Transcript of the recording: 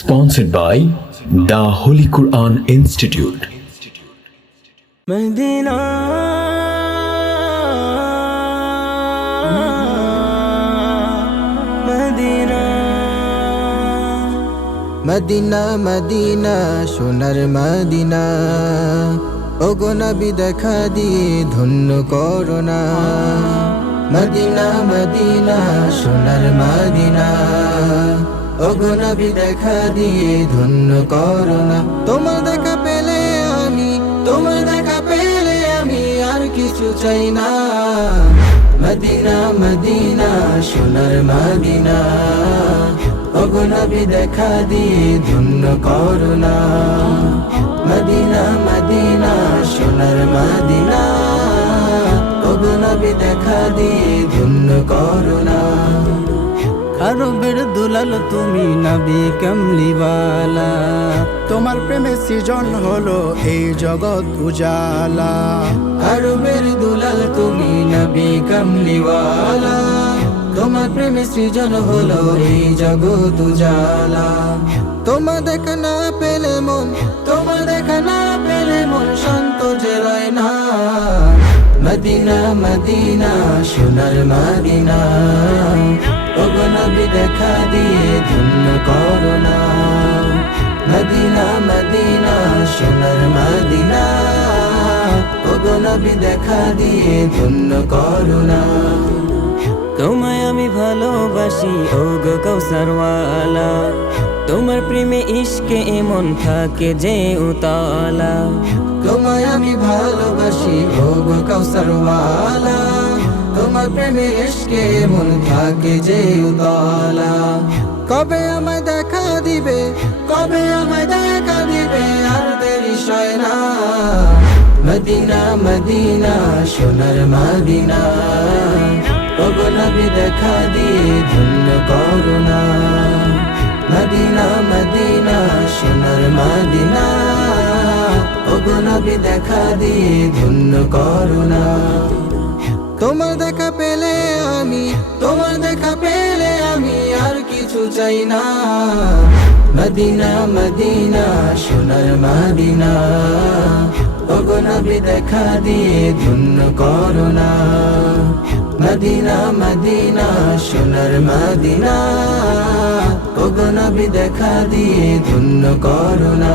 Sponsored by The Holy Quran Institute. Madina Madina Madina Madina সোনার Medina ওগো নবী দেখা দিয়ে ধন্য করোনা। মদিনা মদিনা সোনার মদিনা ওগো দেখা দিয়ে ধন্য করোনা তোমার দেখা পেলে আমি, তোমার দেখা পেলে আমি আর কিছু চাই না। মদিনা মদিনা, সোনার মদিনা ওগো দেখা দিয়ে ধন্য করোনা মদিনা মদিনা, সোনার মদিনা ওগো দেখা দিয়ে ধন্য করোনা আরবের দুলাল তুমি নবী কমলিওয়ালা। তোমার প্রেমে সৃজন হলো এই জগৎ উজালা। আরবের দুলাল তুমি নবী কমলিওয়ালা। তোমার প্রেমে সৃজন হলো এই জগৎ উজালা। তোমার দেখা না পেলে মন তোমার দেখা না পেলে মন শান্ত যে রয় না। মদিনা মদিনা সোনার মদিনা। দেখা দিয়ে ধন্য করোনা মদিনা মদিনা, সোনার মদিনা। ওগো নবী, দেখা দিয়ে ধন্য করোনা তোমায় আমি ভালোবাসি ও গো কৌসারওয়ালা তোমার প্রেমে ইশকে এমন থাকে যে উতালা। তোমায় আমি ভালোবাসি ও গো কাউসারওয়ালা তোমার প্রেমে এসকে মন থাকে যে উতলা। কবে আমায় দেখা দিবে, কবে আমায় দেখা দিবে, আর দেরি সয় মদিনা মদিনা, সোনার মদিনা। ওগো নবী দেখা দিয়ে ধন্য করুণা মদিনা মদিনা, সোনার মদিনা। ওগো নবী দেখা দিয়ে ধন্য করোনা চাই না মদিনা মদিনা সোনার মদিনা ওগো দেখা দিয়ে ধন্য করোনা মদিনা মদিনা সোনার মদিনা ওগো দেখা দিয়ে ধন্য করোনা